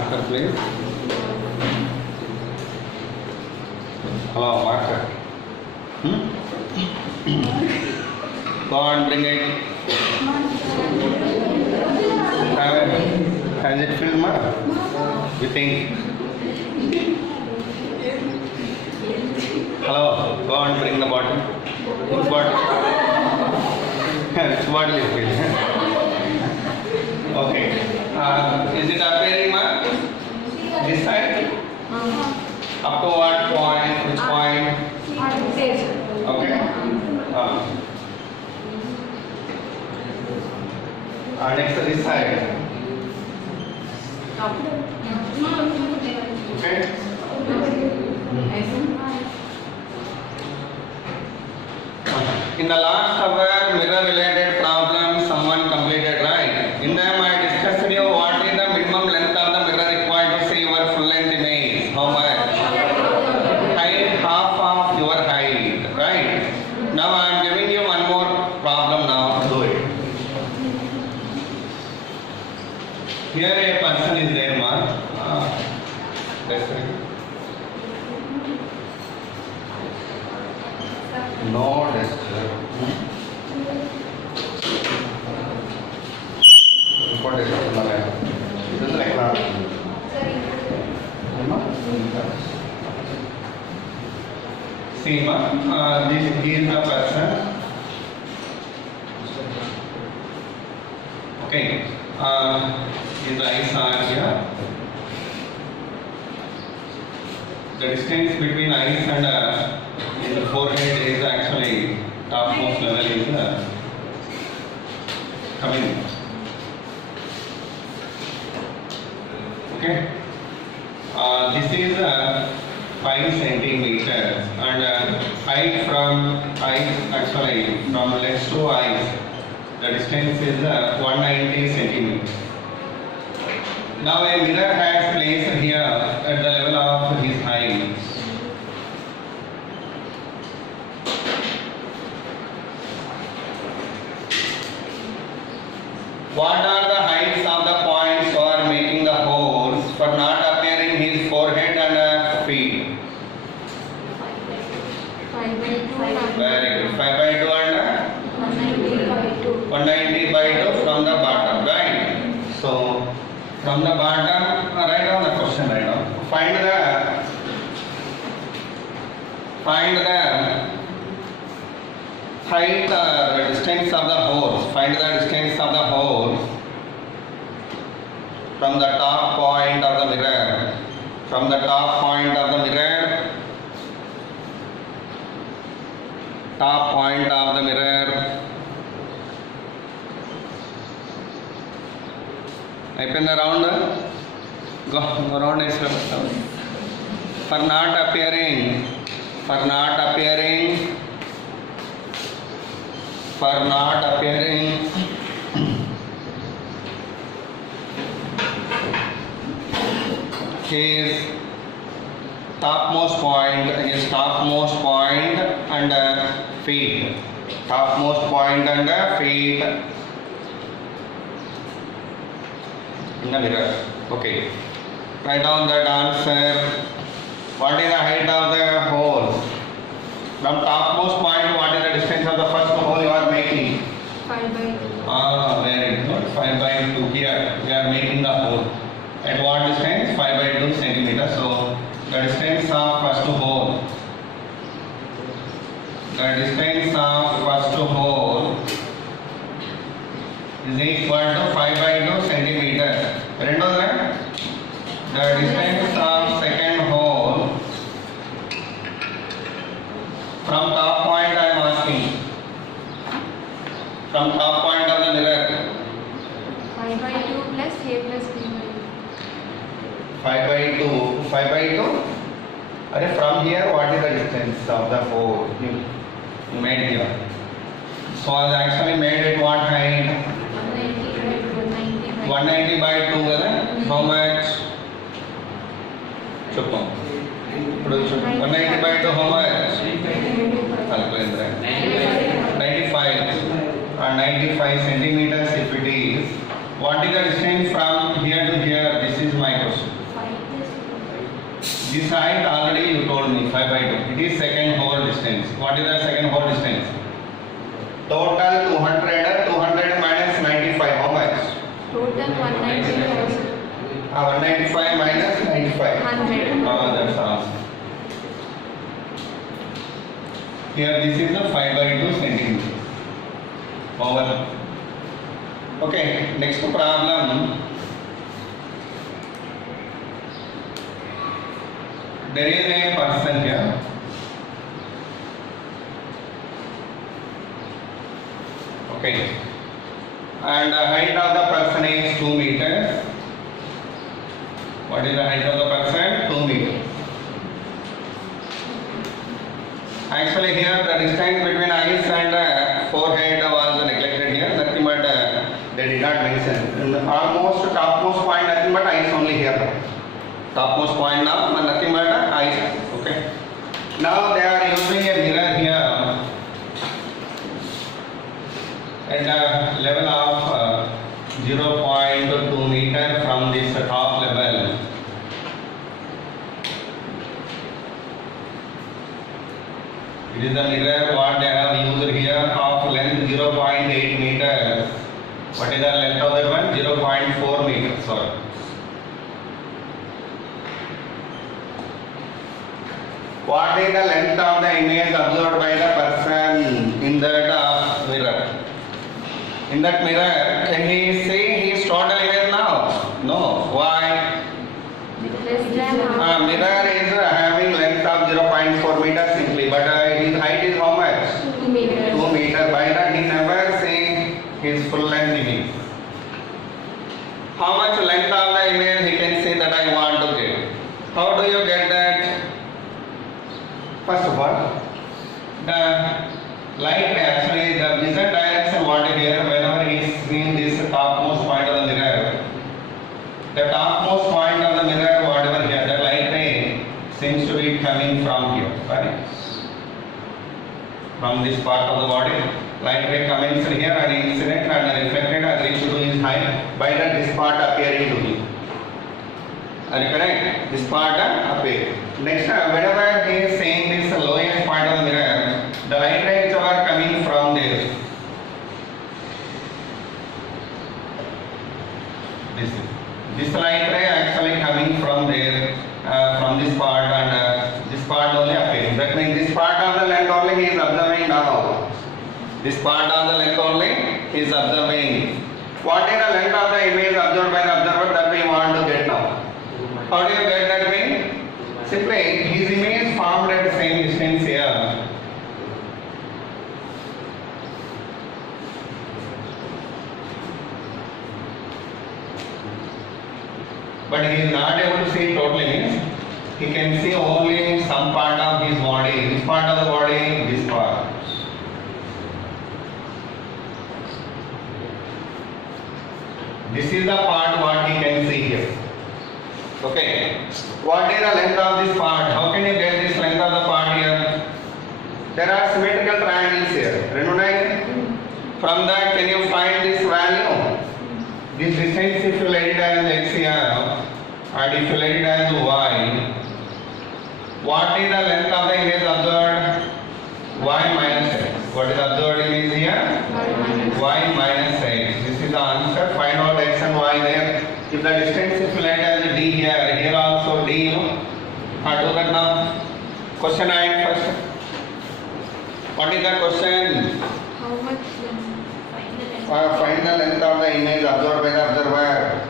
Marker, please. Hello, marker. Go on, bring it. Has it filled, ma? You think? Hello, go on, bring the bottle. Which bottle? Which bottle is filled? Okay. Is it appearing, ma? This side? Up to what point? Which point? Okay. Next to this side. Okay. In the last hour, mirror related problem someone completed, right? In them I discussed you what is the minimum length of the mirror required to see your full length image. How much? Height, half of your height, right? Now I am giving you one more problem now. Do it. Here a person is there, ma. That's right. No gesture. What is it? This is like that. See, ma, this is the person. Okay. His eyes are here. The distance between eyes and the forehead is actually topmost level is coming. Okay. This is 5 centimeters and height from eyes actually from legs to eyes. The distance is 190 centimeters. Now a mirror has placed here at the level of his eyes. What are the heights of the points for making the holes for not appearing his forehead and feet? 5 by 2. Very good. 5 by 2 and 190 by 2 from the bottom, right? So from the bottom, write down the question right now. Find the height, the distance of the holes. Find the distance of the holes from the top point of the mirror. From the top point of the mirror. Top point of the mirror. అయిపోయిందా round go round వేసి for not appearing his topmost point and feet in the mirror. Okay. Write down that answer. What is the height of the hole? From topmost point, what is the distance of the first hole you are making? 5 by 2. Very good. 5 by 2 here. We are making the hole. At what distance? 5 by 2 centimeters. So, the distance of first hole. Is equal to 5 by 2 centimeters. రెండోది the distance of second hole from top point I am asking. From top point of the mirror. 5 by 2 plus a plus b by 2. 5 by 2. From here what is the distance of the hole you made here? So I actually made it what height? 190 by 2 కదా. How much? చెప్పు ఇప్పుడు 190 by 2 how much? calculate 95 centimeters if it is. What is the distance from here to here, this is my question. 5 plus 2. This height already you told me 5 by 2. It is second hole distance. What is the second hole distance? Total 200. 200 minus 95. How much? Total 195. 195 minus 95. 100. That's the answer. Here this is the 5 by 2 centimeter. Over. Okay. Next problem. There is a person here. Okay. And the height of the person is 2 meters. What is the height of the person? 2 meters. Actually here the distance between eyes and forehead was neglected here. Nothing but they did not mention. In the almost topmost point nothing but eyes only here. Topmost point now but nothing but eyes. Okay. Now they are using a mirror here at the level of 0.2 meter from this top level. It is the mirror what they have used here of length 0.8 meters. What is the length of that one? 0.4 meters. Sorry. What is the length of the image observed by the person in that mirror? In that mirror, can he see his total image now? No. Why? Less than half. Mirror is having length of 0.4 meters simply, but his height is how much? 2 meters. 2 meters. By that he never seen his full length image. How much length of the image he can see that I want to get? How do you get that? First of all, the light actually the vision direction what is here whenever he is seeing this topmost point of the mirror. The topmost point of the mirror whatever here, the light ray seems to be coming from here, right? From this part of the body, light ray comes here and incident and reflected and reach to his height by that this part appearing to him. Are you correct? This part appear. Next, whenever he is seeing this lowest point of the mirror, the light rays are coming from there. This light ray actually coming from there, from this part and this part only appearing. That means this part of the length only he is observing now. This part of the length only he is observing. What is the length of the image observed by the observer that we want to get now? How do you get that mean? Simply his image formed at the same distance here. But he is not able to see totally means he can see only some part of his body. This part of the body, this part. This is the part what he can see here. Okay. What is the length of this part? How can you get this length of the part here? There are symmetrical triangles here. From that, can you find this value? This distance if you let it as x here and if you let it as y, what is the length of the image observed? Y minus x. What is observed image here? Y minus x. This is the answer. Find out x and y there. If the distance if you let as d here also d, you know. Do that now. Question 9 first. What is the question? How much length? Find the length of the image observed by the observer.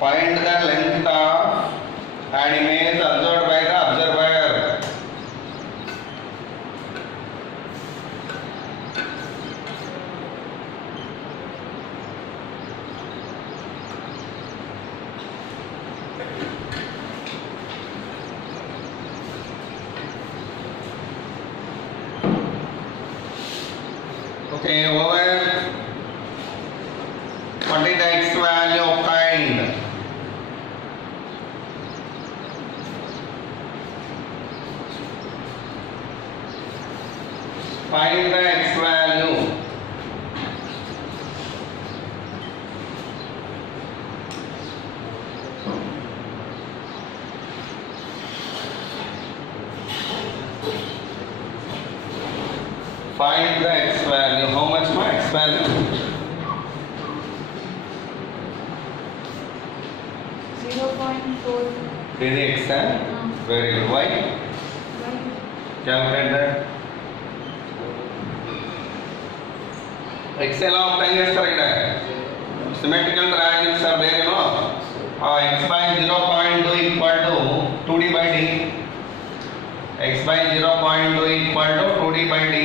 Find the length of an image observed by the observer. Okay, over. What is the x value of kind? Find the x value. Find the x value. How much my x value? 0.4. Did x very good. Why? Calculate that. X ఎలా obtain చేస్తారు ఇక్కడ? Symmetrical triangles are there, you know. X by 0.2 equal to 2d by d. X by 0.2 equal to 2d by d.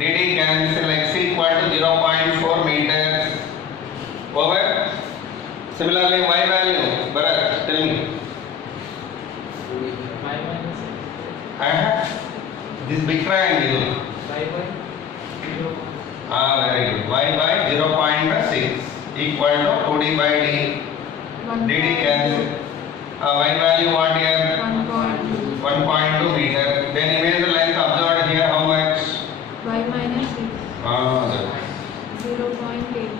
dd cancel. X equal to 0.4 meters. Over. Similarly, y value. Bharat, tell me. y minus I have this big triangle. y by 0. Very good. Y by 0.6 equal to 2d by d. dd cancel. Y value what here? 1.2. 1.2 meter. Then image the length observed here how much? Y minus 6. That 0.8.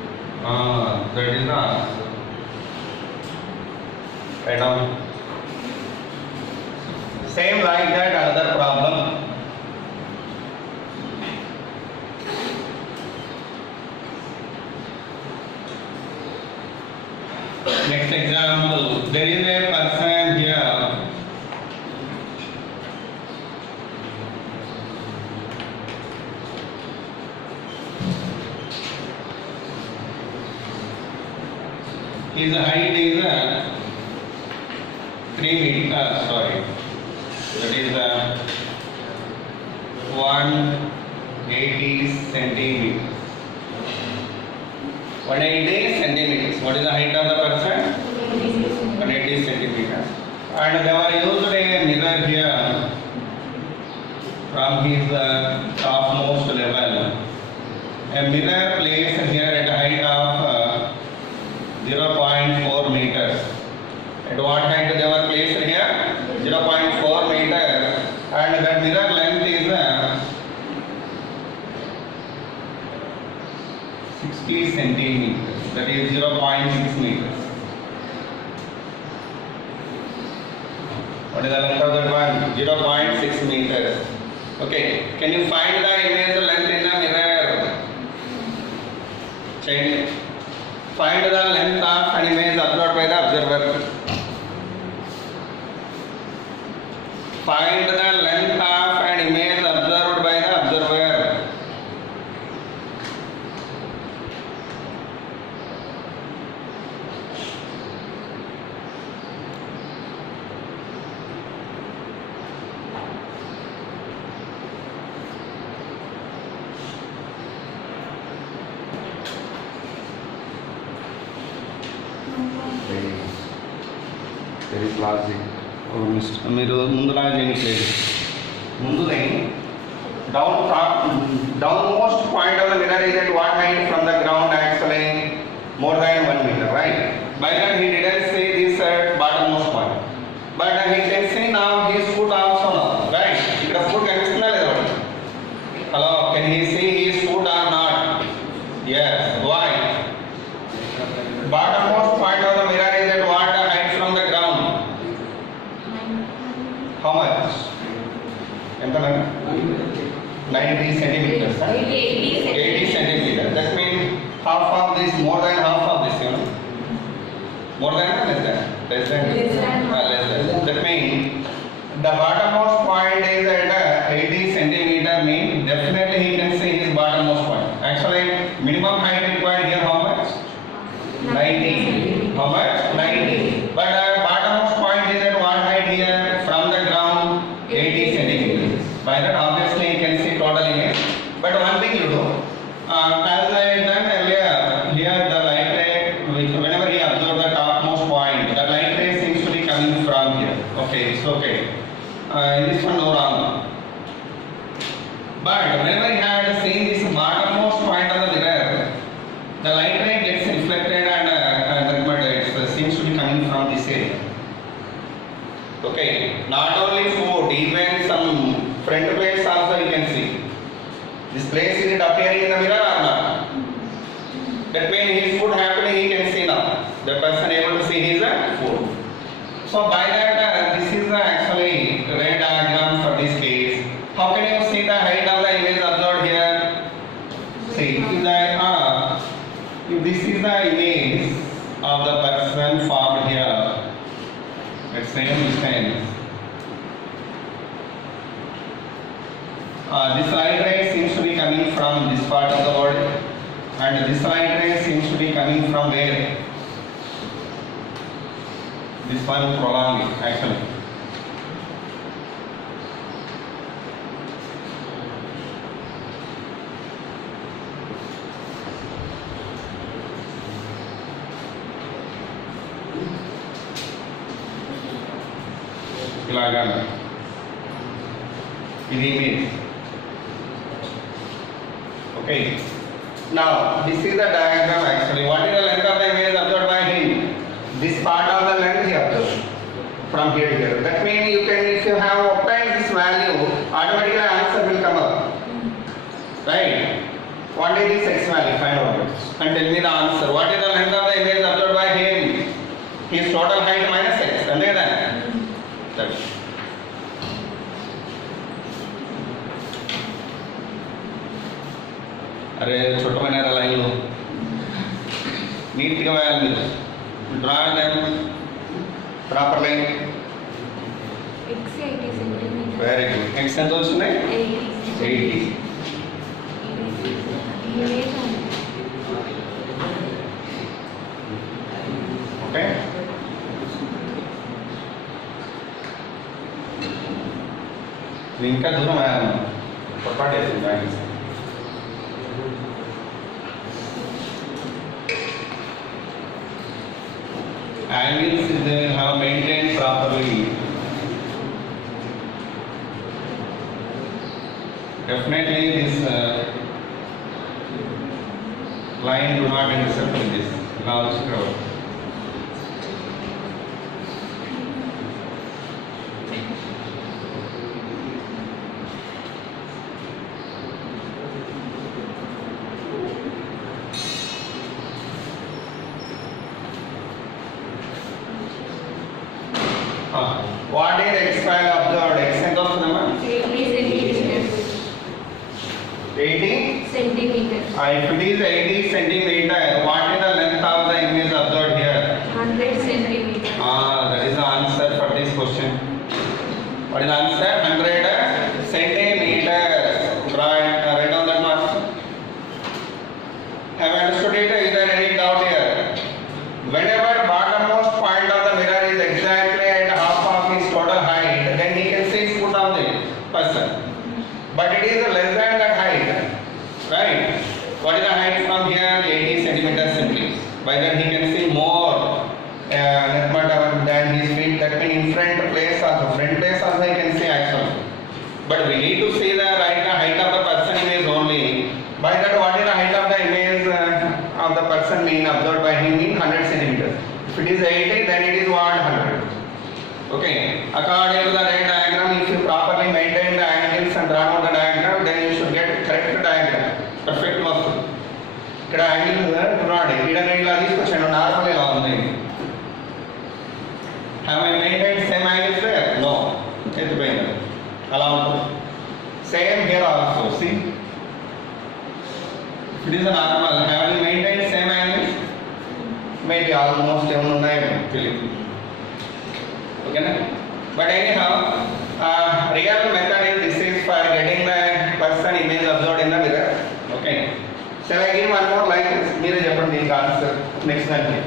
that is the answer. Right down. Same like that another problem. Next example, there is a person here. His height is 3 meters. Sorry, that is 180 centimeters. 180 centimeters. What is the height of the person? 180 centimeters. And they were used a mirror here from his topmost level. A mirror placed here at a height of 0.4 meters. At what height they were placed here? 0.4 meters. And that mirror length is 60 centimeters. That is 0.6 meters. What is the length of that one? 0.6 meters. Okay. Can you find the image length in the mirror? Change. Find the length of an image observed by the observer. Find the length of an image observed by the observer. There is logic. మీరు ముందులాగా చేయట్లేదు ముందుదే downmost point of the mirror is at what height from the ground? Actually more than 1 meter, right? By that he didn't say this at bottommost point, but he can say now his foot also now, right? ఇక్కడ foot కనిపిస్తుందా లేదా? Hello, can he see his foot or not? Yes. Why? Bottommost point of the mirror is at what height from the ground? How much? ఎంత 90 centimeters. 80 centimeters. That means half of this, more than half of this, you know. More than or less than? Less than. Less than. That means the bottommost point is at 80 centimeter. Means definitely he can see his bottommost point. Actually, minimum height required here how much? 90. How much? 90. But bottommost point is at what height here? From the ground, 80 centimeters. By that, obviously, you can see total image. But one thing you do, as I had done earlier, here the light ray, whenever he observed the topmost point, the light ray seems to be coming from here. Okay, it's okay. In this one, no wrong. But whenever he had seen this bottommost point of the mirror, the light ray gets reflected and it seems to be coming from this area. Okay, not only foot, even some front plates also you can see. This place is it appearing in the mirror or not? That means his foot happening he can see now. The person able to see his foot. So by that this is actually ray diagram for this case. How can you see the height of the image observed here? If this is the image of the person formed here, at same distance, this light ray seems to be coming from this part of the body, and this light ray seems to be coming from where? This one prolonging actually. ఇలాగా ఇది image. Okay. Now this is the diagram actually. What is the length of the image observed by him? This part of the length he observed from here to here. That means you can, if you have obtained this value, automatically answer will come up. Right? What is this x value? Find out and tell me the answer. What is the length of the image observed by him? His total height minus x. And then that's अरे छोटे मैंने line लो NEET का वाला draw them properly x 80 centimeter. Very good x ఎంత వస్తుంది 80 okay ఇంకా దూరం అయ్యాను పొరపాటు చేసింది bank angles they have maintained properly. Definitely this line do not intersect with this large curve. What is x file observed? X ఎంత వస్తుందమ్మా 80 centimeters. 80. Centimeters. If it is 80 centimeter, what is the length of the image observed here? 100 centimeters. That is the answer for this question. What is the answer? 100 centimeters. Write down that mark. Have you understood it? Is there any doubt here? Whenever bottommost point of the mirror is exactly at half of his total height, then he can see foot of the person. But it is less than that height, right? What is the height from here? 80 centimeters simply. By then he can see more than his feet. That means in front place also he can see actually. But we need to see the height of the person image only. By that, what is the height of the image of the person being observed by him in 100 centimeters. If it is 80, then it is 100. Okay. According to the ray diagram, if you properly maintain the angles and draw out the diagram, then you should get correct diagram. Perfect was. ఇక్కడ angle చూడండి ఇక్కడ ఇలా తీసుకొచ్చాను normal ఇలా ఉంది. Have I maintained same angles there? No. ఎత్తిపోయింది అలా ఉంటుంది. Same here also. See. It is a normal. Have you maintained same angles? Maybe almost even ఉన్నాయేమో తెలియదు. Okay na? But anyhow, real method is this is for getting the person image observed in the mirror. Okay. Shall I give one more like this? Mere చెప్పండి దీనికి answer next దానికి.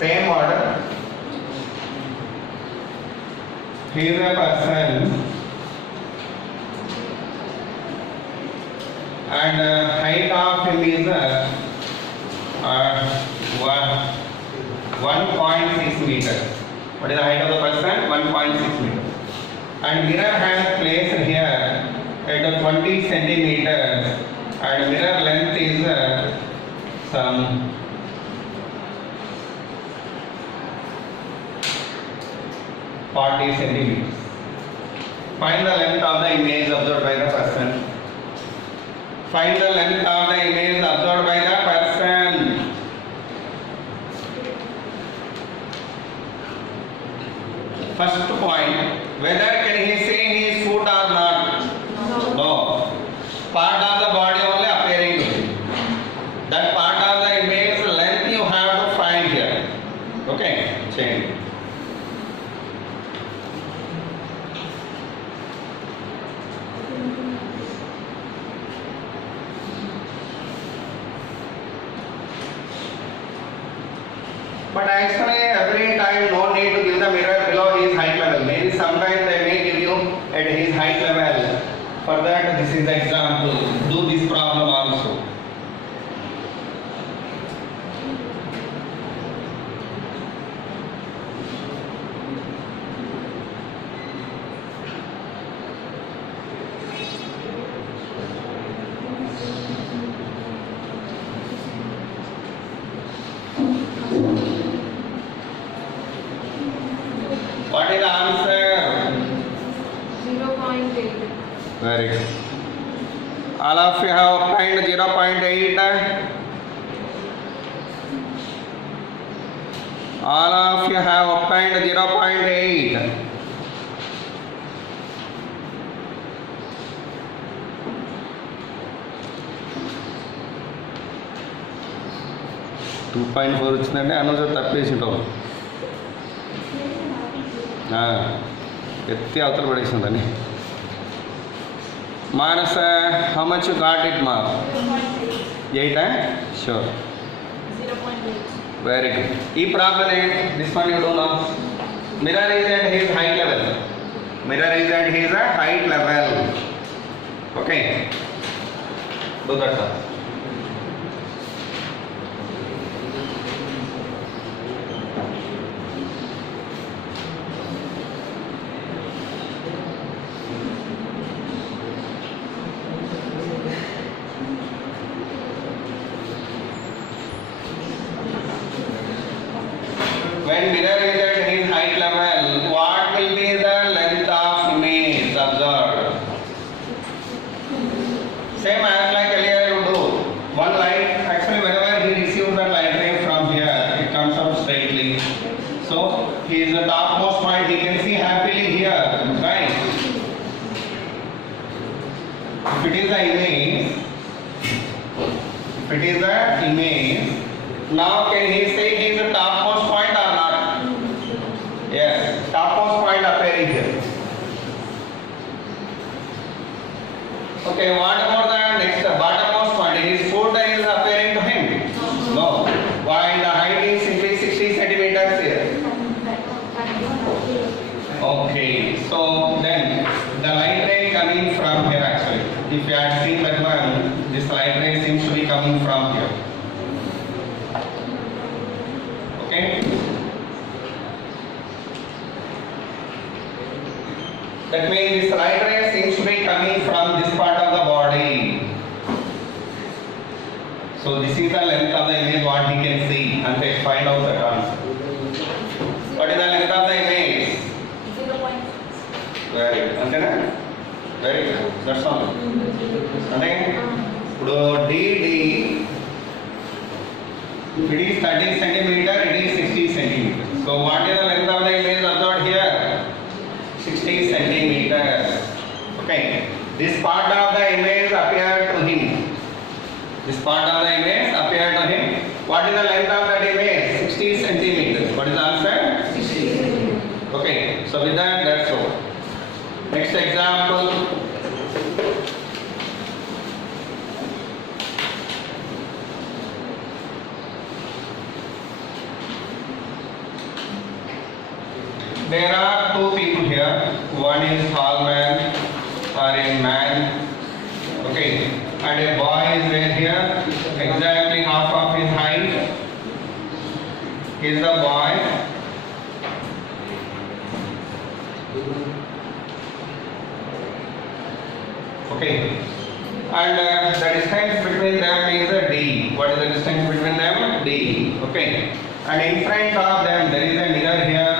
Same order. Here is a person. And height of him is 1.6 meters. What is the height of the person? 1.6 meters. And mirror has placed here at 20 centimeters, and mirror length is some 40 centimeters. Find the length of the image observed by the person. Find the length of the image observed by the person. First point, whether can he see his foot or not? No. Part of the body only appearing to him. But actually every time no need to give the mirror below his height level. Maybe sometimes they may give you at his height level. For that this is the example. Do this problem also. What is the answer? 0.8. Very good. All of you have obtained 0.8. All of you have obtained 0.8. Two point four వచ్చిందంటే అనవసరం తప్పేసి ఉంటాం ఎత్తి అవతల పడేసిందని Manasa how much you got it మా 8 sure 0.8. Very good ఈ problem ఏంటి this one you do know mirror is at his height level mirror is at his height level okay do that sir when mirror is at his height level, what will be the length of image observed? Same as like earlier you do. One light, actually whenever he receives the light ray from here, it comes out straightly. So he is the topmost point, he can see happily here, right? If it is the image, now can he say he is the topmost point or not? Yes, topmost point appearing here. Okay, what about the next bottommost point? His foot is appearing to him? No. Why the height is simply 60 centimeters here? Okay, so then the light ray coming from here actually. If you had seen that one, this light ray seems to be coming from here. Okay. That means this light ray seems to be coming from this part of the body. So this is the length of the image what he can see and they find out that answer. What is the length of the image? 0.6. Very good. Antena? Very good. That's all. Ante? ఇప్పుడు DD if it is 30 centimeter, it is 60 centimeter. So what is the length of the image observed here? 60 centimeters. Okay. This part of the image appeared to him. This part of the image appeared to him. What is the length of that image? 60 centimeters. What is the answer? 60. Okay. So with that, that's all. Next example. There are two people here. One is tall man or a man. Okay. And a boy is there here. Exactly half of his height. He is the boy. Okay. And the distance between them is a D. What is the distance between them? D. Okay. And in front of them there is a mirror here.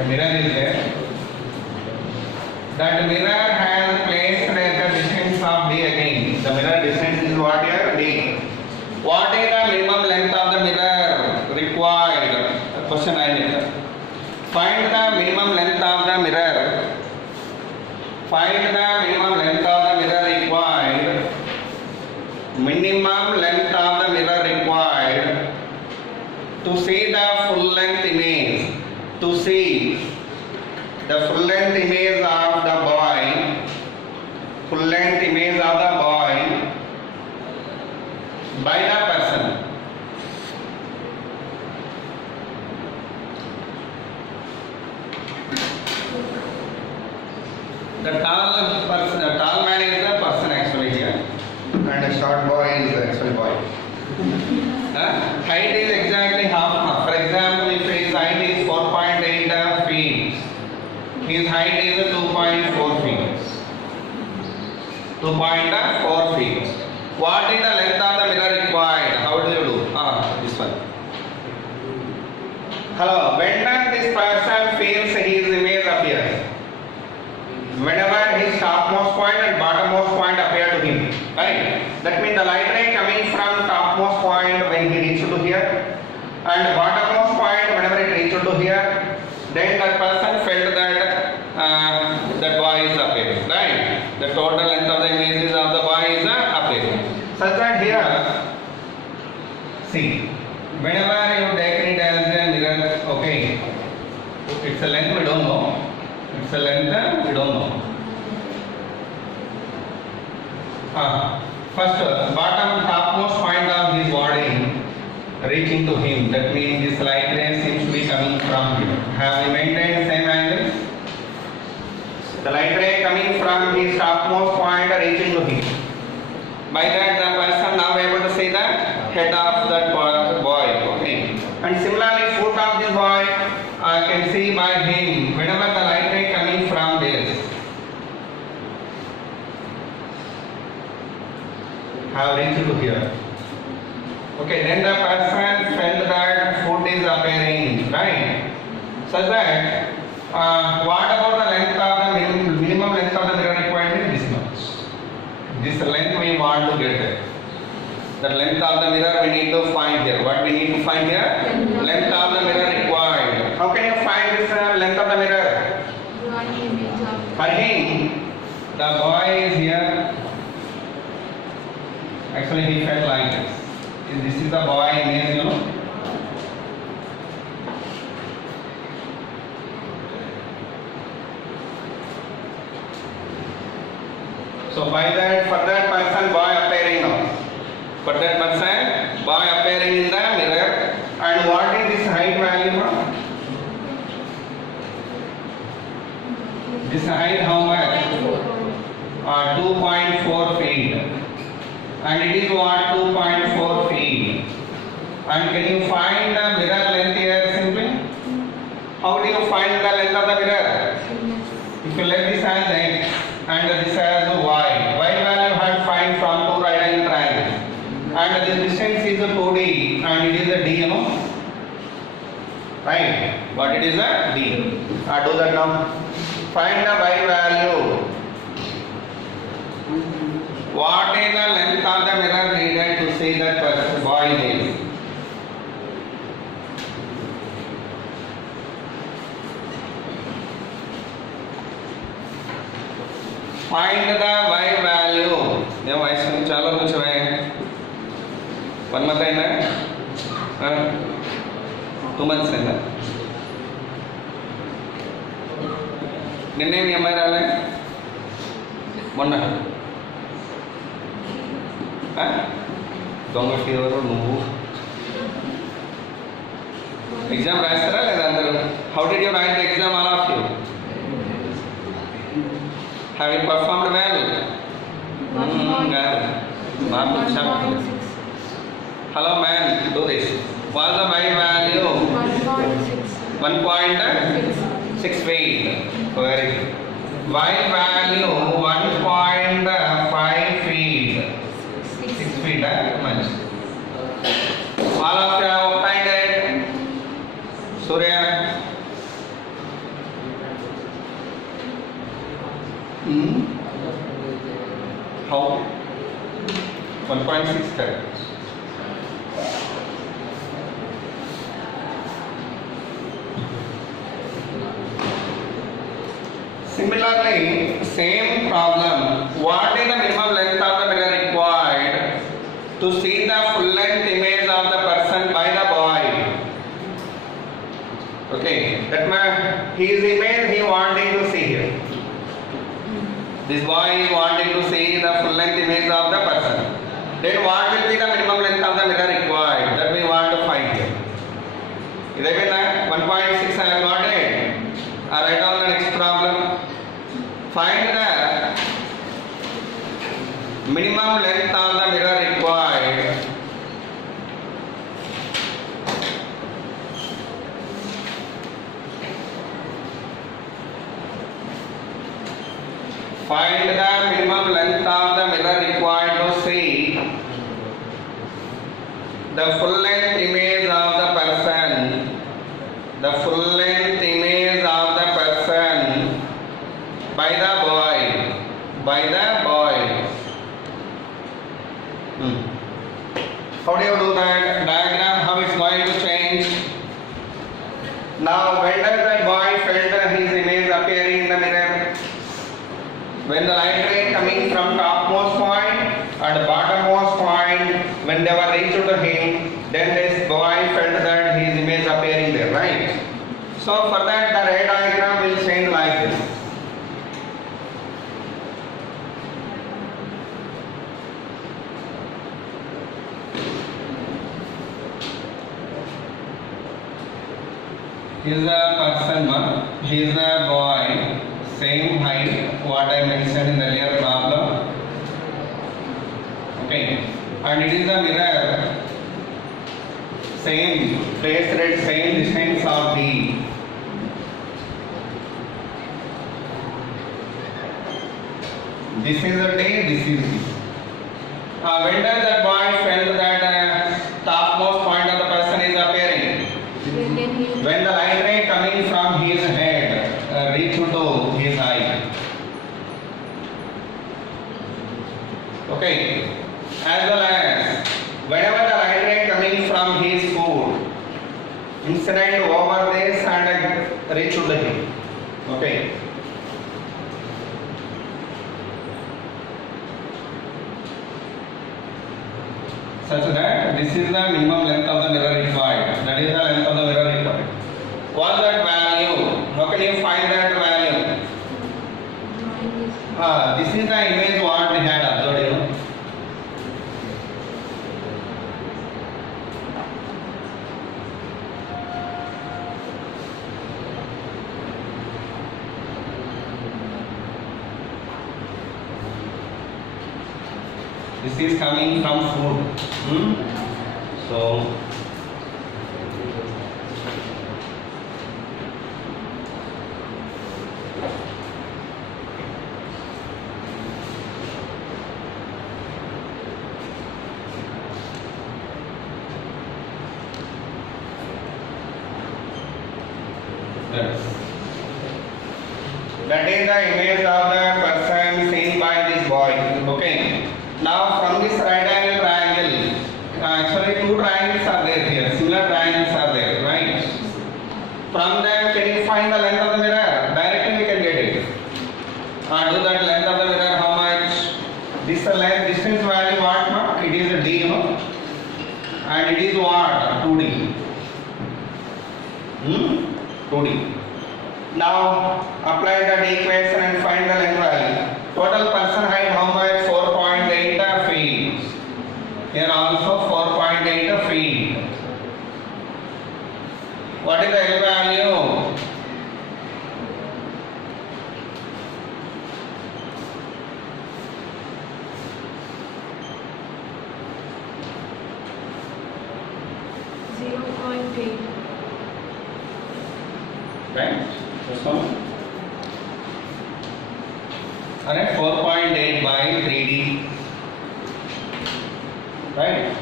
A mirror is there. That mirror has placed at the distance of D again. The mirror distance is what here? D. What is the minimum length of the mirror required? Question I need. Find the minimum length of the mirror. Find the minimum length of the mirror required. Minimum length of the mirror required to see the full length image. To see the full length image of the boy. Full length image of the boy. by the person. The tall man is the person actually here, and the short boy is the actual boy. Height is exactly half. For example, if his height is 4.8 feet, his height is 2.4 feet. 2.4 feet. What is the length of the mirror required? How do you do? This one. Hello. When does this person feels his image appears? Whenever his topmost point and bottommost point appear to him, right? That means the light ray coming from topmost point when he reaches to here, and bottommost point whenever it reaches to here, then that person felt that that boy is appearing, right? The total length of the images of the boy is appearing. Such that here, see, whenever you take it as a mirror, okay, it's a length we don't know. It's a length we don't know. First, bottom topmost point of his body reaching to him. That means this light ray seems to be coming from here. Have we maintained same angle? The light ray coming from his topmost point reaching to him. By that, the person now able to see the head of that boy. Okay. And similarly, foot of this boy can see by him whenever the light ray coming from this. Have reached to here. Okay, then the person felt that foot is appearing, right? Such that what about the length of the minimum length of the mirror required is this much. This length we want to get. The length of the mirror we need to find here. What we need to find here? Length of the mirror required. How can you find this length of the mirror? For him, the boy is here. Actually, he felt like this. This is the boy image, you know. So by that, for that person, boy appearing now. For that person, boy appearing in the mirror. And what is this height value now? This height how much? 2.4 feet. And it is what? 2.4 feet. And can you find the mirror length here simply? How do you find the length of the mirror? If you let this as x and this as y value have to find from two right angle triangles. And the distance is 2d and it is a d, you know. Right? But it is a d. Do that now. Find the y value. What is the length of the mirror needed to see that person boy is? Find the y value. ये वैसे में चालो कुछ है. 1 month है ना? 2 months है ना? निन्ने में हमारे वाले మొన్న దొంగ ఫీవర్ నువ్వు ఎగ్జామ్ రాస్తారా లేదా అందరూ? How did you right the exam all of you? Have you performed well? Hello man, do this. What the y value? 1.6 feet. Very good. Y value 1.5 feet. 6 feet, much. All of you have obtained it. Surya. How? 1.6 that. Similarly, same problem. What is the minimum length of the mirror required to see the full length image of the person by the boy? Okay, that man, his image he wanting to see here. This boy is wanting to see the full length image of the person. Then what will be the minimum length minimum length of the mirror required. Find the minimum length of the mirror required to see the full length image of the person. The full length image of the person by the boy. By the boy. How do you do that diagram? How it's going to change? Now, when does the boy felt his image appearing in the mirror? When the light ray coming from topmost point and bottommost point, when they were reached to him, then this boy felt that his image appearing there, right? So for that the ray diagram will change like this. He is a person, he is a boy, same height, what I mentioned in the earlier problem. Okay, and it is a mirror, same face rate, same distance of D. This is the day, this is D. When does that boy felt that topmost point of the person is appearing? When the light ray coming from his head reach to his eye. Okay. As well as whenever the light ray coming from his foot, incident over this and reach to him. Okay. Such that this is the minimum length of the mirror required. That is the length of the mirror required. What's that value? How can you find that value? This is the image what we had observed, you know. This is coming from food. So that is the image of the person seen by this boy. Okay. Now from this right angle triangle, actually two triangles are there here, similar triangles are there, right? From them can you find the length of the mirror? Directly we can get it. Do that length of the mirror, how much? This length, distance value what? No? It is a D, no? And it is what? 2D. 2D. Now apply that equation and find the length value. Total person height how much? 4.8 feet. Here also 4.8 feet. What is the L value? Right? This one. Alright, 4.8 by 3D. Right?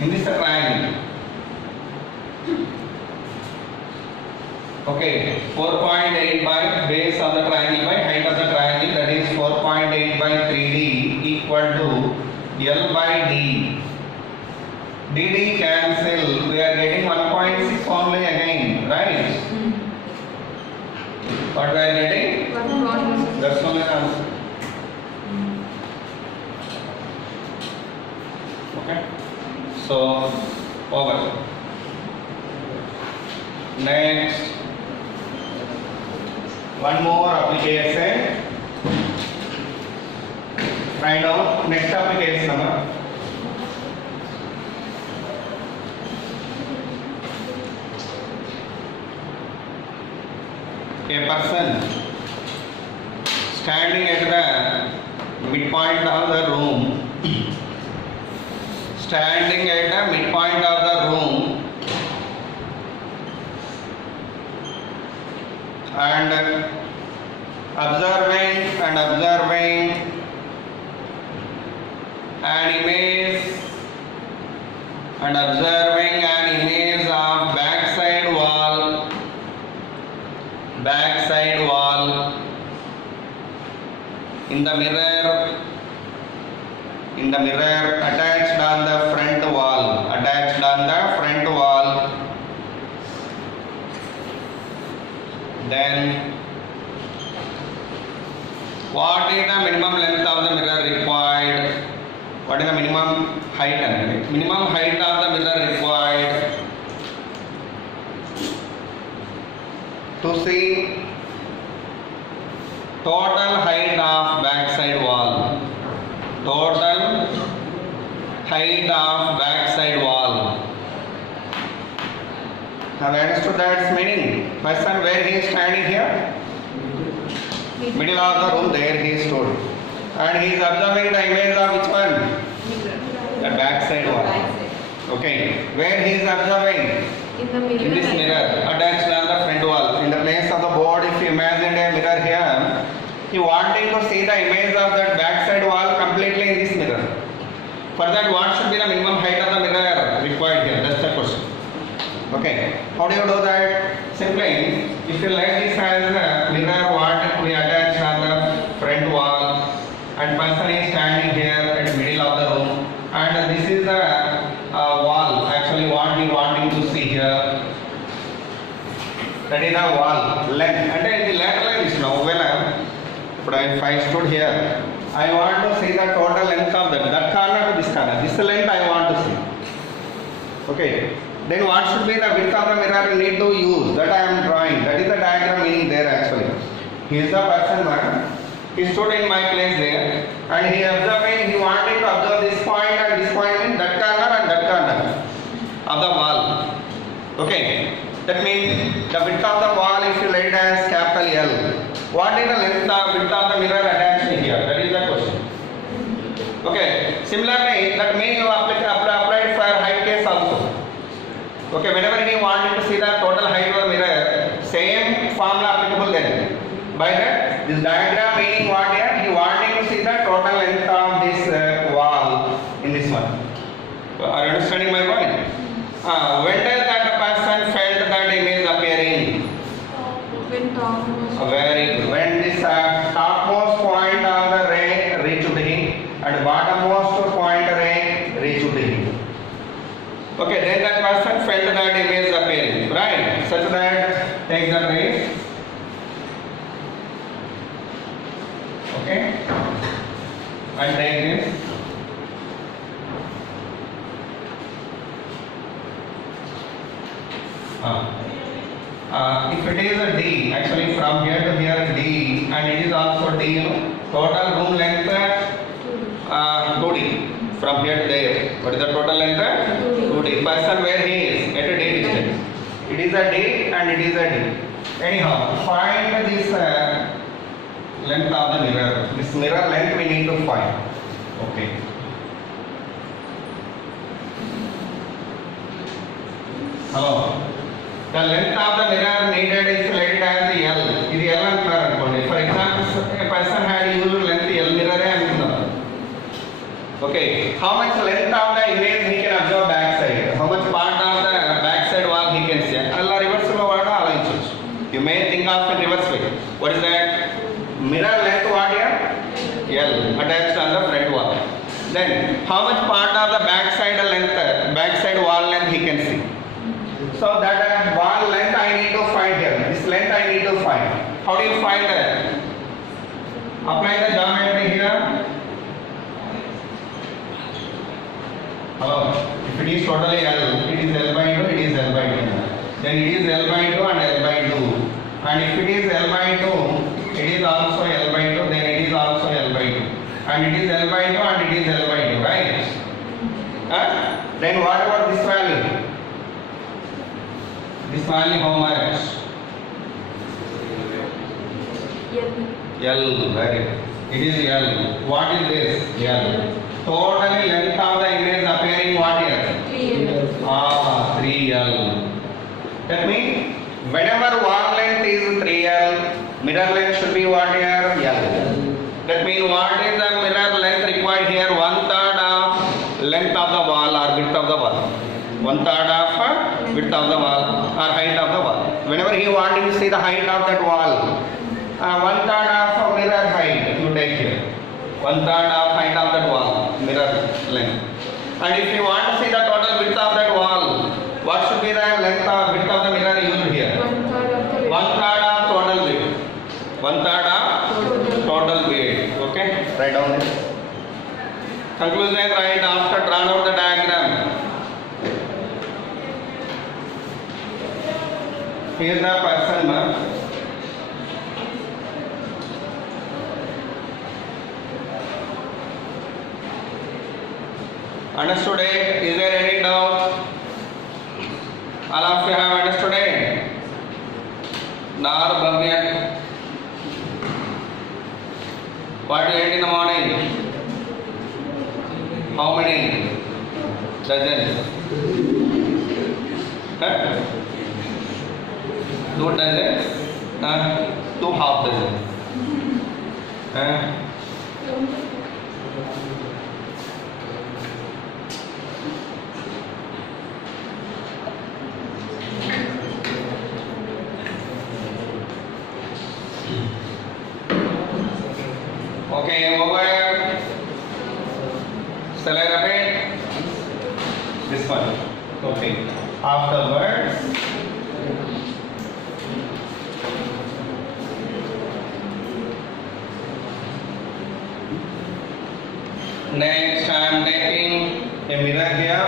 In this triangle. Okay, 4.8 by base of the triangle by height of the triangle, that is 4.8 by 3D equal to L by D. DD cancel, we are getting 1.6 only again, right? What we are getting? That's only the answer. Okay. So, over. Next. One more application. Write down next application number. A person standing at the midpoint of the room, standing at the midpoint of the room and observing an image of backside wall in the mirror attached on the front wall. Then what is the minimum length of the mirror required? What is the minimum height? Minimum height of the mirror required to see total height of backside wall. Have you understood that's meaning? Person, where he is standing here? Middle of the room, there he stood. And he is observing the image of which one? The backside wall. Okay. Where he is observing? In the mirror. In this mirror attached on the front wall. In the place of the board, if you imagine a mirror here, you wanting to see the image of that backside wall completely in this mirror. For that, what should be the minimum height of the mirror required here? That's the question. Okay. How do you do that? Simply, if you like this as a mirror what we attach on the front wall, and person is standing here at the middle of the room, and this is the wall. Actually, what we wanting to see here. That is the wall length. And the lateral is now when if I stood here, I want to see the total length of that corner to this corner. This length I want to see. Okay. Then what should be the width of the mirror you need to use? That I am drawing. That is the diagram meaning there actually. He is the person man. He stood in my place there and he wanted to observe this point and this point in that corner and that corner of the wall. Okay. That means the width of the wall if you write as capital L. What is the width of the mirror attached here? That is the question. Okay. Similarly, that means you applied for height case also. Okay, whenever he wanted to see the total height of the mirror, same formula applicable then. By that, this diagram meaning what here? He wanting to see the total length of this wall in this one. Are you understanding my point? When does that person felt that image appearing? When topmost. Very good. When this topmost point of the ray reached him and bottommost point ray reached him. Okay, then that person felt that image appearing, right? Such that take the rays. Okay, and take this. If it is a D, actually from here to here D, and it is also D, total room length 2D. From here to there, what is the total length? 2D. Person where he is at a D distance. It is a D and it is a D. Anyhow, find this length of the mirror. This mirror length we need to find. Okay. Hello. The length of the mirror needed is rated as the L. This L and for example, a person had used length L mirror and okay. How much length of the image he can observe backside? How much part of the backside wall he can see? Allah reverse you may think of in reverse way. What is that? Mirror length what here? L attached on the front wall. Then how much part of the backside wall length he can see? So that wall length I need to find here. This length I need to find. How do you find that? Apply the geometry here. Hello. If it is totally L, it is L by 2, it is L by 2. Then it is L by 2 and L by 2. And if it is L by 2, it is also L by 2, then it is also L by 2. And it is L by 2 and it is L by 2, right? Then what about this value? This value how much? L, very good. It is L. What is this? L. Totally length of the image appearing what here? 3L. 3L. That means whenever wall length is 3L, mirror length should be what here? L. That means what is the mirror length required here? 1/3 of length of the wall or width of the wall. 1/3 of width of the wall or height of the wall. Whenever he wanting to see the height of that wall, 1/3 of mirror height you take here. 1/3 of height of that wall, mirror length. And if you want to see the total width of that wall, what should be the length or width of the mirror used here? 1/3 of the width. 1/3 of total width. 1/3 of total width. Okay, write down this. Conclusion, write after drawn out the diagram. Here is the person. Understood it? Is there any doubt? All of you have understood it? Nar Bhavya. What you ate in the morning? How many? Dozens. Huh? 2 dozens? 2 half dozens. Okay, over. Shall I repeat? This one. Okay. Afterwards, next I am taking a mirror here.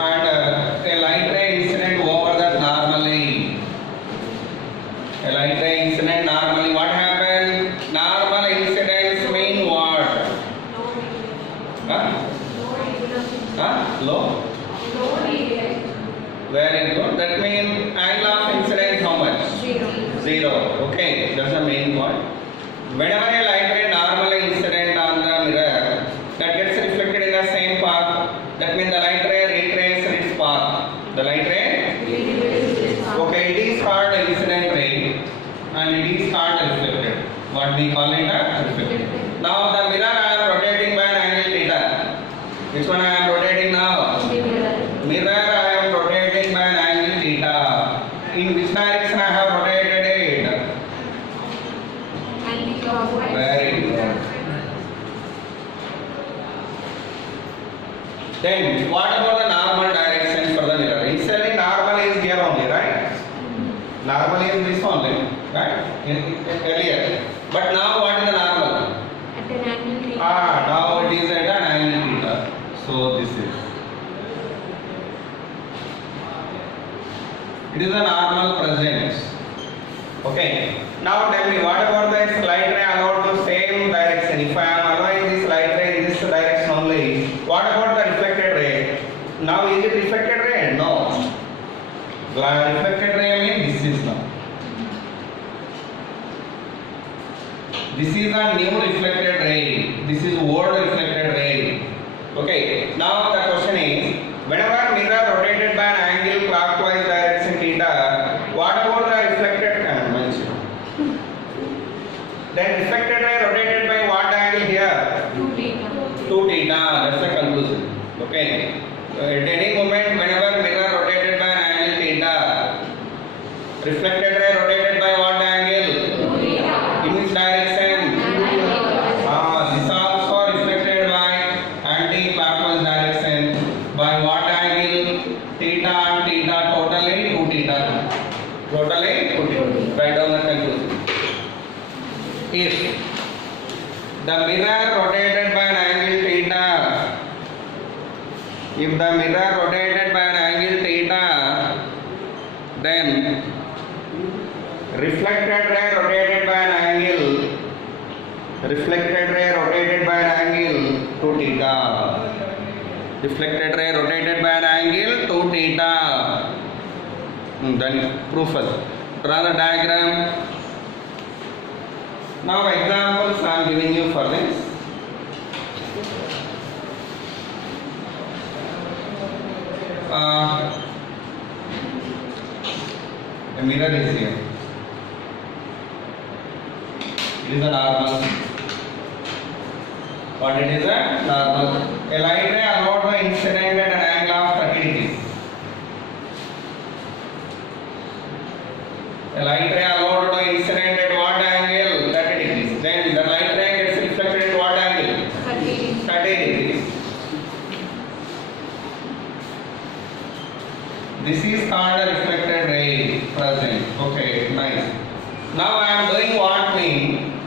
And a light ray incident over that normally. A light ray incident normally. What happened? Normal incidents mean what? Huh? Low? Very good. That means angle of incidence how much? 0. Okay, that's the main point. Whenever a light ray normally incident on the mirror, that gets reflected in the same path. That means the light ray retraces its path. The light ray? Okay, it is called incident ray and it is called reflected. What we call it? Reflected. Now the mirror I am rotating by an angle theta. Which one I am rotating now? Mirror I am rotating by an angle theta. In which direction I have rotated it? Very good. Then what about the normal direction for the mirror? Initially normal is here only, right? Normal is this only, right? Earlier. But now what is the normal? At an angle theta. Now it is at an angle theta. So this is. It is a normal presence. Okay. Now tell me, what about this light ray allowed to same direction? If I am allowing this light ray in this direction only, what about the reflected ray? Now is it reflected ray? No. Reflected ray means this is now. This is a new reflected ray. This is old reflected ray. Okay. Now the question is, whenever mirror rotated by an angle clockwise direction theta, what about the reflected? Then reflected ray rotated by what angle here? 2 theta. 2 theta. That's the conclusion. Okay. At any moment, whenever mirror rotated by an angle theta, reflected ray rotated by what angle? 2 theta. In which direction? This also reflected by anti-clockwise direction. By what angle? Theta and theta, totally 2 theta. Totally 2 theta. Write down the conclusion. If the mirror rotated by an angle theta, if the mirror rotated by an angle theta, then reflected ray rotated by an angle, reflected ray rotated by an angle 2 theta. reflected ray rotated by an angle 2 theta. Then proof us. Draw the diagram. Now examples I am giving you for this. A mirror is here. It is a normal. What it is a normal. A light ray allowed by incident at an angle of 30 degrees. A light ray allowed by incident at what angle? 30 degrees. Then the light ray gets reflected at what angle? 30 degrees. This is called a reflected ray present. Okay, nice. Now I am doing what mean?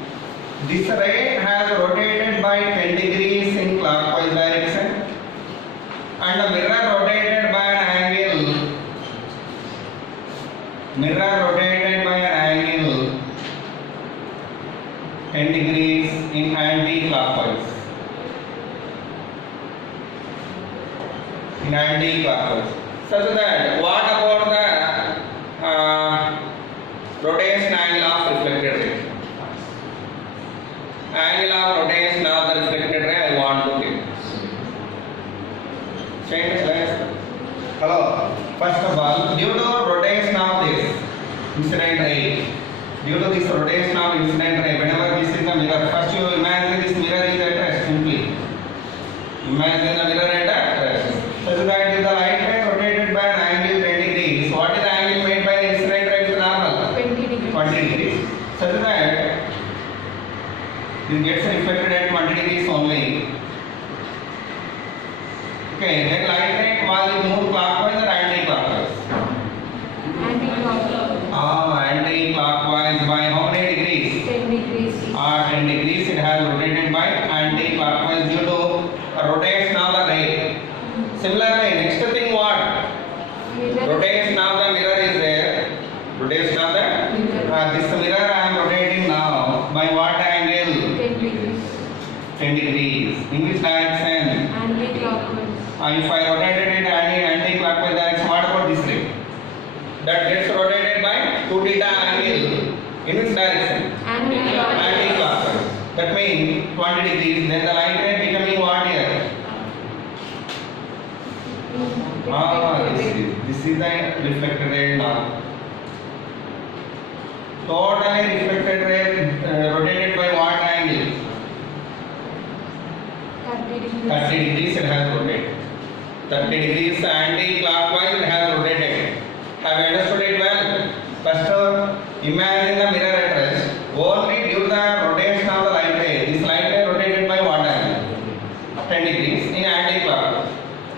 This ray has rotated by 10 degrees in clockwise direction and the mirror rotated by an angle. Mirror rotated by an angle 10 degrees in anti-clockwise. In anti-clockwise. Such that what about the rotation angle of reflected ray? Angle of rotation of the reflected ray I want to give. Change the hello. First of all, due to rotation of this incident ray, due to this rotation of incident ray, whenever this is the mirror, first you imagine this mirror is at rest. Simply imagine the mirror at rest. Such that if the light ray rotated by an angle 10 degrees, what is the angle made by the incident ray with normal? 20 degrees. 20 degrees. Such that it gets reflected at 20 degrees only. Okay, then light ray was move clockwise or anti-clockwise? Anti-clockwise. Anti-clockwise by how many degrees? 10 degrees. 10 degrees it has rotated by anti-clockwise due to rotation of the ray. Similarly, next thing what? Mirror. Rotation of the mirror is there. Rotation of the this mirror I am rotating now by what angle? 10 degrees. 10 degrees. In which direction? Anti-clockwise. If I rotated it anti-clockwise direction, what about this ray? That gets rotated by 2 theta angle. In which direction? Anti-clockwise. Anti-clockwise. That means 20 degrees. Then the light ray becoming what here? This is the reflected ray now. Totally reflected ray rotated by what angle? 30 degrees. 30 degrees it has rotated. 30 degrees anti-clockwise it has rotated. Have you understood it well? First, imagine the mirror at rest. Only due to the rotation of the light ray. This light ray rotated by what angle? 10 degrees in anti-clockwise.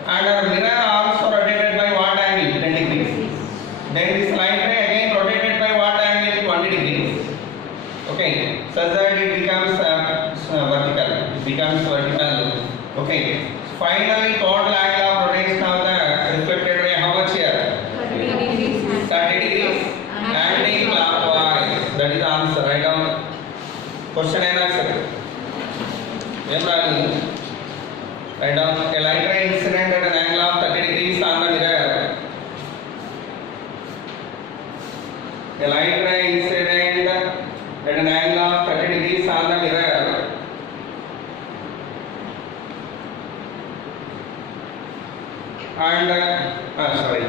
And our mirror also rotated by what angle? 10 degrees. Then this light ray again rotated by what angle? 20 degrees. Okay, such that it becomes vertical. It becomes vertical. Okay. Finally, total angle of rotation of the reflected ray, how much here? 30 degrees. 30 degrees. Anti-clockwise. That is the answer. Write down. Question and answer. Write down. A light ray incident at an angle of 30 degrees on the mirror. A light ray incident at an angle of 30 degrees on the mirror. And sorry.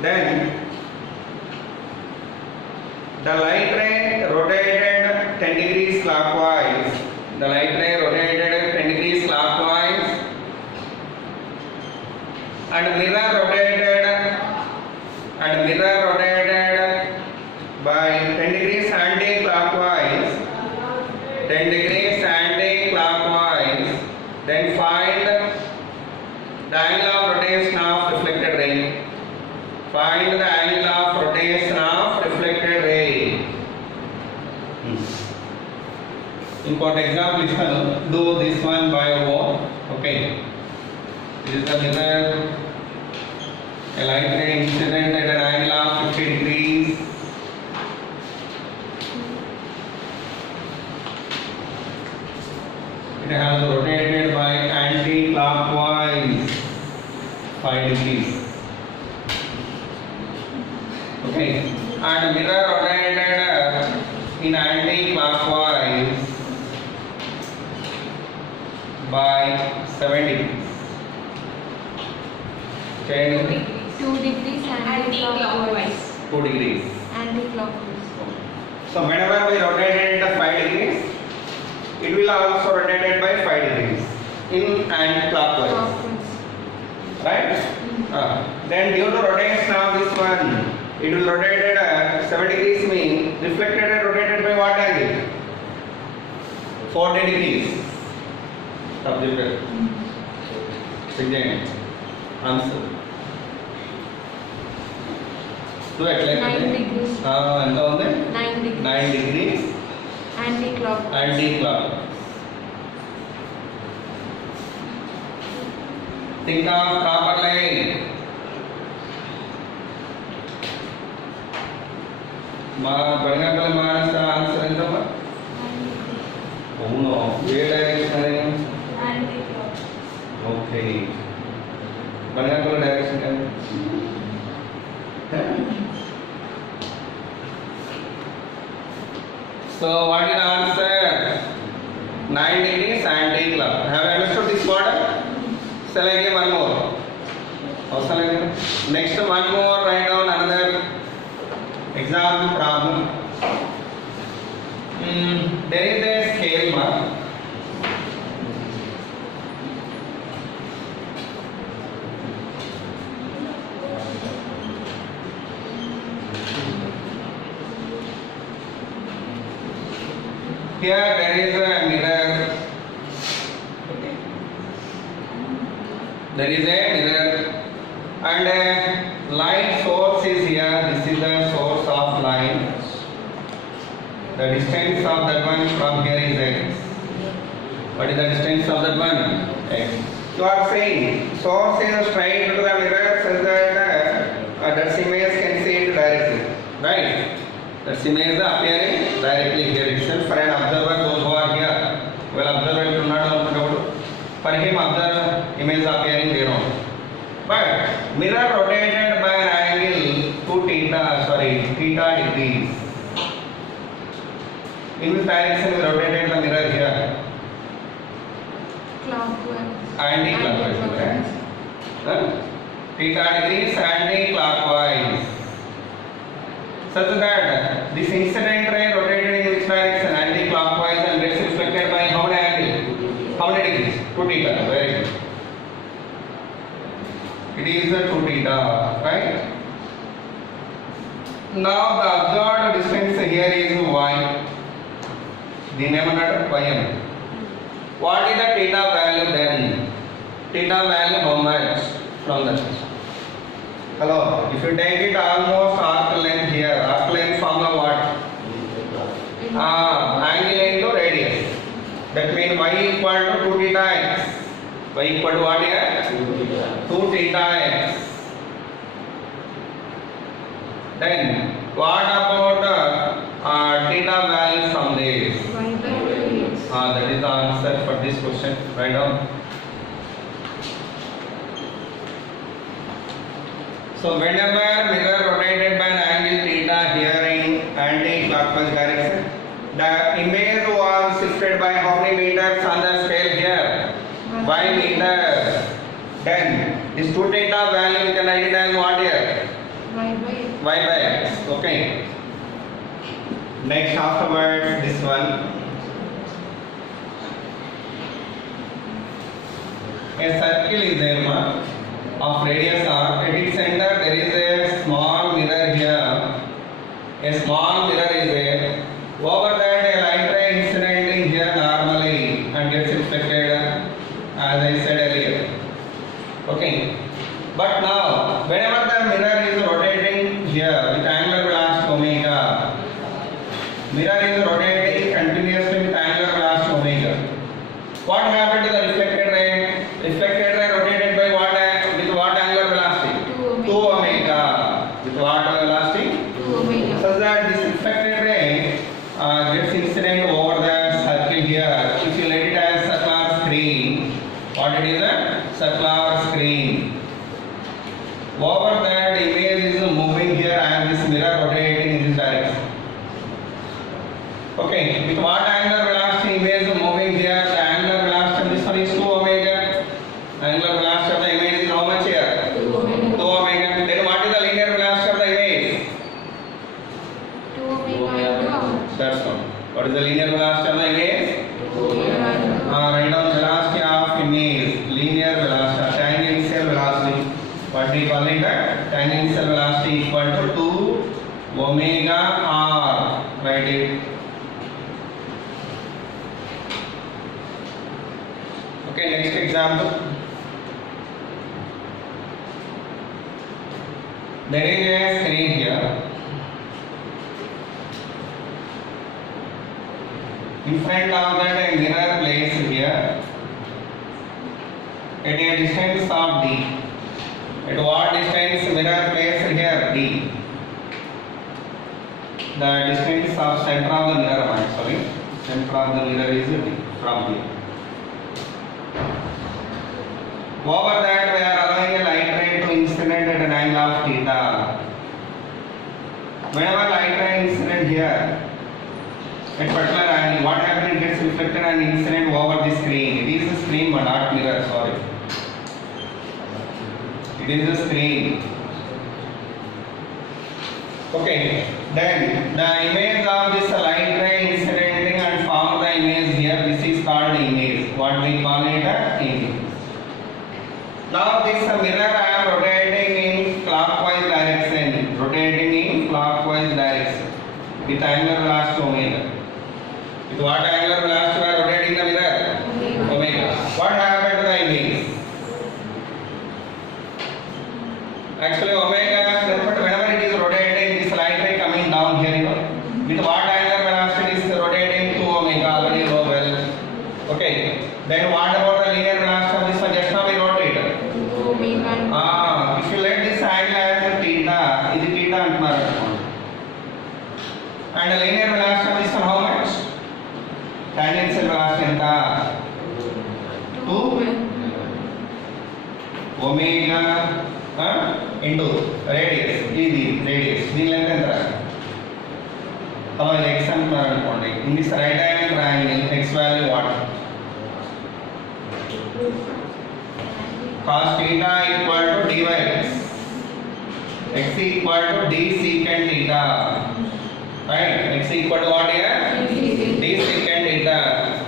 Then the light ray rotated 10 degrees clockwise. The light ray rotated 10 degrees clockwise. And mirror rotated by 10 degrees anti-clockwise. 10 degrees anti-clockwise. Then find the angle of rotation of reflected ray. Find the angle of rotation of reflected ray. Important example, do this one by your own. Okay. This is the mirror. A light ray incident at an angle of 50 degrees. It has rotated by anti-clockwise 5 degrees. Okay, and mirror rotated in anti-clockwise by 7 degrees. Okay, 2 degrees Anti-clockwise. 2 degrees. Anti-clockwise. So whenever we rotate it at 5 degrees, it will also rotate it by 5 degrees in anti-clockwise, Clockwise. right? Then due to rotation of this one, it will rotate it at 7 degrees mean reflected and rotated by what angle? 40 degrees. Subject. Again, answer. Do it like 9 degrees. ఎంత ఉంది? 9 degrees. 9 degrees Anti-clockwise. anti-clockwise. Think of properly. మా బడిగంటల మానస answer ఎంతమ్మా? అవును ఏ direction అది? Anti-clockwise. Okay బడిగంటల direction కాదు. So what is the answer? 9 degrees anti-clockwise. Have you understood this model? Shall I give one more? Or shall I give? Next one more, write down another example problem. There is a scale mark. Here there is a mirror. There is a mirror and a light source is here. This is the source of light. The distance of that one from here is x. What is the distance of that one? X. You are saying source is straight to the mirror such that that image can see it directly, right? That image is appearing directly here itself for an observer. Those who are here will observe it to not for him observe image appearing there on. But mirror rotated by an angle theta degrees. In which direction we rotated the mirror here? Clockwise. Anti-clockwise, right? Theta degrees anti-clockwise. Such that this incident ray rotated in which direction? Anti-clockwise and gets reflected by how many angle? How many degrees? 2 theta. Very good. It is the 2 theta, right? Now the observed distance here is y. The name of ym. What is the theta value then? Theta value how much from that? Hello, if you take it almost arc length here, arc length formula what? Angle into radius. That means y equal to 2 theta x. Y equal to what here? 2 theta x. Then what about theta value from this? Y by 2x. That is the answer for this question. Write down. So whenever mirror rotated by an angle theta here in anti-clockwise direction, the image was shifted by how many meters on the scale here? Y meters. Then this 2 theta value we can write it as what here? Y by Y by x. Okay. Next afterwards this one. A circle is there of radius r. At its center there is a small mirror here. A small mirror is there. Over that a light ray incidenting here normally and gets reflected as I said earlier. Okay. But now whenever the mirror is rotating here with angular velocity omega, mirror is rotating continuously with angular velocity omega. What happened to the reflected ray? Reflected ray rotated by what with what angular velocity? 2 omega. 2 omega. With what velocity? 2 omega. So that this reflected ray gets incident over the circle here. If you let it as circular screen, what it Over that image is moving here and this mirror rotating in this direction. Okay, with what angular velocity image is moving here? The angular velocity of this one is 2 omega. Angular velocity of the image is how much here? 2 omega. Then what is the linear velocity of the image? 2 omega into That's all. What is the linear velocity of the image? 2 omega into Write down velocity of image. Linear velocity, tangential velocity. What we call it? Tangential velocity equal to 2 omega r. Write it. Okay, next example. There is a screen here. In front of that a mirror placed here at a distance of d. At what distance mirror placed here? D. The distance of center of the mirror, sorry, center of the mirror is D from here. Over that we are allowing a light ray to incident at an angle of theta. Whenever light ray incident here at particular angle, what happens? It gets reflected and incident over the screen. It is a screen but not mirror, sorry. It is a screen. Okay, then the image of this light ray incidenting and form the image here. This is called the image. What we call it? Image. Now this mirror I am rotating in clockwise direction. Rotating in clockwise direction with angular velocity omega. With what angular velocity we are rotating the mirror? Omega. What happened to the image? Actually omega, but whenever it is rotating, this light ray coming down here, with what angular velocity is rotating? 2 omega, already know well. Okay, then what about the linear velocity of this one? Just now we wrote it. 2 omega into If you let this angle as a theta, ఇది theta అంటున్నారు అనుకోండి. And the linear velocity of this one how much? Tangential velocity ఎంత? 2 omega into radius. ఇది radius. దీని length ఎంత? ఇది x అంటున్నారు అనుకోండి. In this right angle triangle, x value what? Cos theta equal to dy x. X equal to d secant theta. Right? X equal to what here? D secant theta.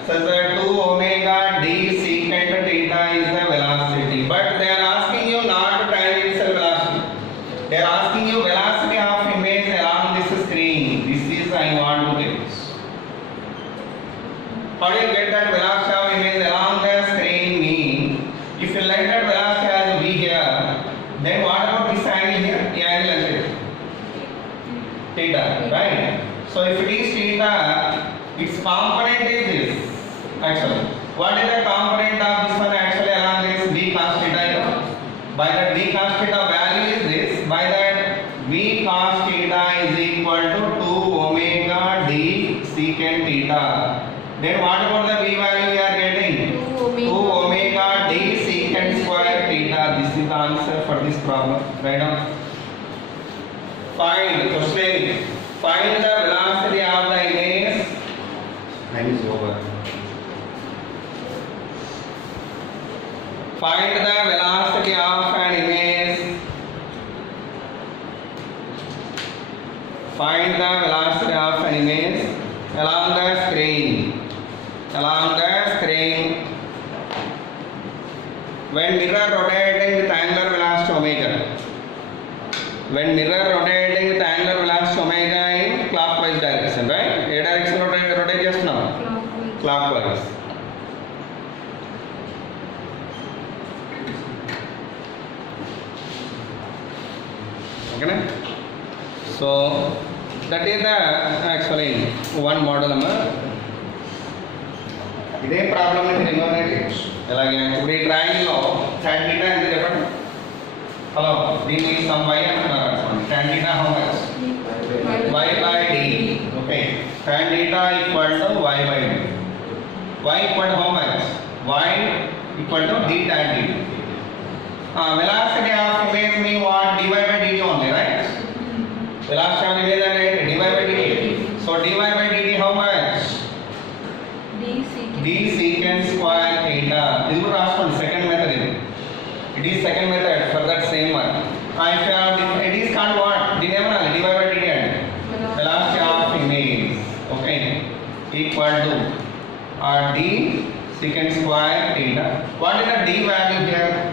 So the 2 omega d secant theta is the velocity. But they are asking you not tangential velocity. They are asking you velocity of image along this screen. This is I want to get. How do you get that velocity of image along the screen? Mean if you let that velocity as v here, then what about this angle here? The angle is theta, right? So if it is theta, its component is this. Actually, what is the component of this one? Actually, along this v cos theta. By that v cos theta value is this. By that v cos theta is equal to 2 omega d secant theta. Then what about the v value we are getting? 2 omega d secant square theta. This is the answer for this problem. Right now, find the velocity of the image. Time is over. Find the velocity of an image. Find the velocity of an image along the screen. Along the screen. When mirror rotating with angular velocity omega. When mirror rotating with angular velocity omega in clockwise direction, right? A direction rotate just now. Clockwise. Okay. So that is the actually one model. ఇదే problem remote ఎలాగే ఇప్పుడు ఈ ట్రయాంగిల్లో tan theta ఎంత చెప్పండి. Hello దీనికి some y అంటున్నారు అనుకోండి. tan theta how much? y by d. Okay, tan theta equal to y by d. y equal to how much? y equal to d tan d. Velocity of image giving me what? dy by dt only, right? The last time we did that, right? dy by dt. So dy by dt how much? D secant. d secant square theta. This is what second method is. It is second method for that same one. It is called what? dy by dt and velocity of image. Okay. Equal to d secant square theta. What is the d value here?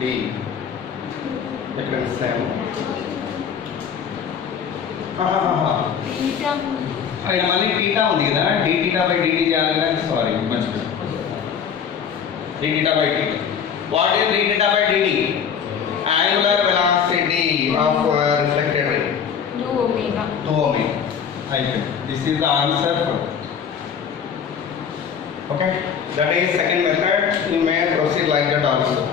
d. ఇక్కడ same Theta. ఇక్కడ మళ్ళీ theta ఉంది కదా d theta by dt చేయాలి కదా sorry మర్చిపోయాను d theta by dt. What is d theta by dt? Angular velocity of reflected ray. 2 omega. 2 omega. Right. This is the answer. Okay. That is second method. You may proceed like that also.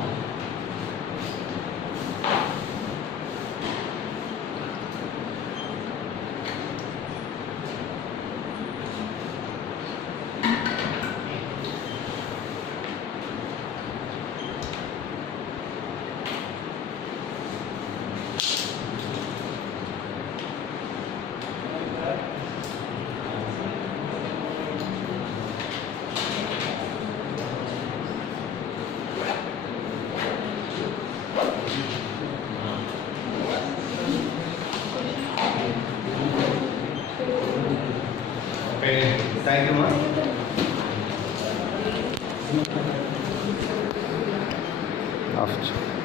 Okay. Thank you, ma'am. After.